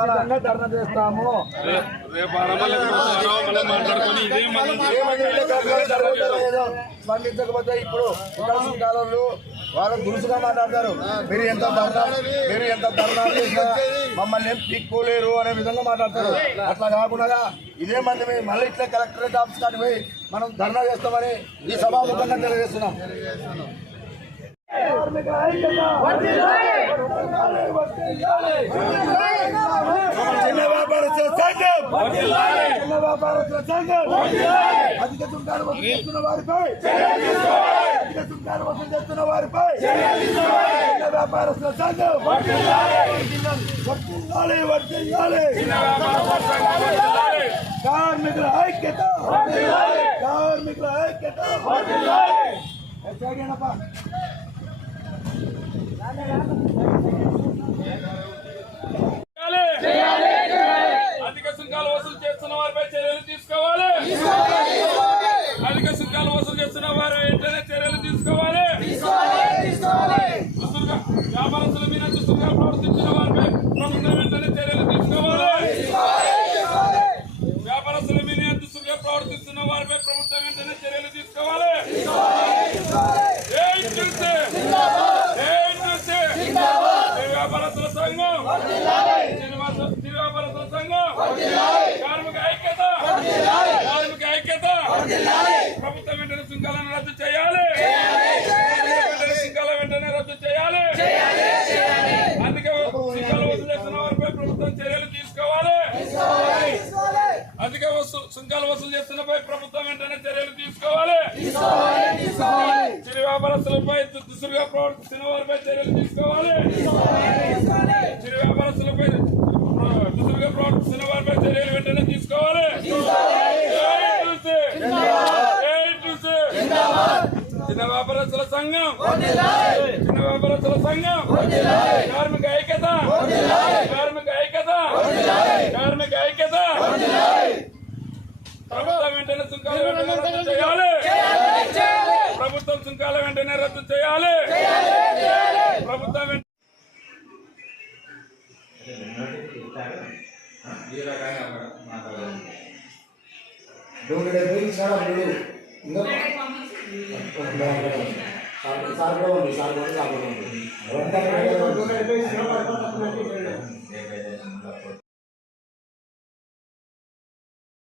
ఖచ్చితంగా ధర్నా చేస్తాము. స్పందించకపోతే ఇప్పుడు కాలంలో వాళ్ళు దురుసుగా మాట్లాడతారు. మీరు ఎంత ధర్నా మీరు ఎంత ధర్నా చేసినా మమ్మల్ని ఏం పిక్కోలేరు అనే విధంగా మాట్లాడతారు. అట్లా కాకుండా ఇదే మంది మళ్ళీ ఇట్లా కలెక్టరేట్ ఆఫీస్ కాడికి పోయి మనం ధర్నా చేస్తామని ఈ సభాముఖంగా తెలియజేస్తున్నాం. చిన్న వ్యాపారస్తుల సంఘం చిన్న వ్యాపారస్తుల సంఘం అధిక సుంకాలు వసూలు చేస్తున్న వారిపై అధిక సుంకాలు వసూలు చేస్తున్న వారిపై చిన్న వ్యాపారస్తుల సంఘం వర్తిల్లాలి వర్తిల్లాలి కార్మికుల ఐక్యత కార్మికుల ఐక్యత ఎట్లాగేనప్పా చేయాలి. అధిక సుంకాలు వసూలు చేస్తున్న వారిపై చర్యలు తీసుకోవాలి. అధిక సుంకాలు వసూలు చేస్తున్న వారు వెంటనే చర్యలు తీసుకోవాలి. వ్యాపారస్తుల మీద దుస్తులుగా ప్రవర్తించిన వారిపై ప్రభుత్వం వెంటనే చర్యలు తీసుకోవాలి వ్యాపారస్తుల మీద దుస్తులుగా ప్రవర్తిస్తున్న వారిపై ప్రభుత్వం వెంటనే చర్యలు తీసుకోవాలి ఏయ్ చూస్తే ఏయ్ చూస్తే ఈ వ్యాపారస్తుల సంఘం శ్రీనివాస శ్రీ వ్యాపారస్తుల సంఘం కార్మిక ఐక్యత! కార్మిక ఐక్యత! ప్రభుత్వం వెంటనే సుంకాలను రద్దు చేయాలి! సుంకాల వెంటనే రద్దు చేయాలి! అందుకే సుంకాలు వసూలు చేస్తున్న వారిపై ప్రభుత్వం చర్యలు తీసుకోవాలి! అధిక వసూ సుంకాలు వసూలు చేస్తున్నపై ప్రభుత్వం వెంటనే చర్యలు తీసుకోవాలి! చిరు వ్యాపారస్తులపై దుస్తులుగా ప్రవర్తిస్తున్న వారిపై చర్యలు తీసుకోవాలి! చిరు వ్యాపారస్తులపై దుస్తులుగా ప్రవర్తిస్తున్న వారిపై చర్యలు వెంటనే తీసుకోవాలి ఏయ్ చూసి! ఏయ్ చూసి! చిన్న వ్యాపారస్తుల సంఘం. చిన్న వ్యాపారస్తుల సంఘం. కార్మిక ఐక్యత. కార్మిక ఐక్యత. కార్మిక ఐక్యత. ప్రభుత్వం వెంటనే సుంకాల వెంటనే రద్దు చేయాలి. ప్రభుత్వం సుంకాల వెంటనే రద్దు చేయాలి. ప్రభుత్వం వెంట- నూట డెబ్బై ఇంకా సార్ కూడా ఉంది సార్ కూడా సార్ కూడా ఉంది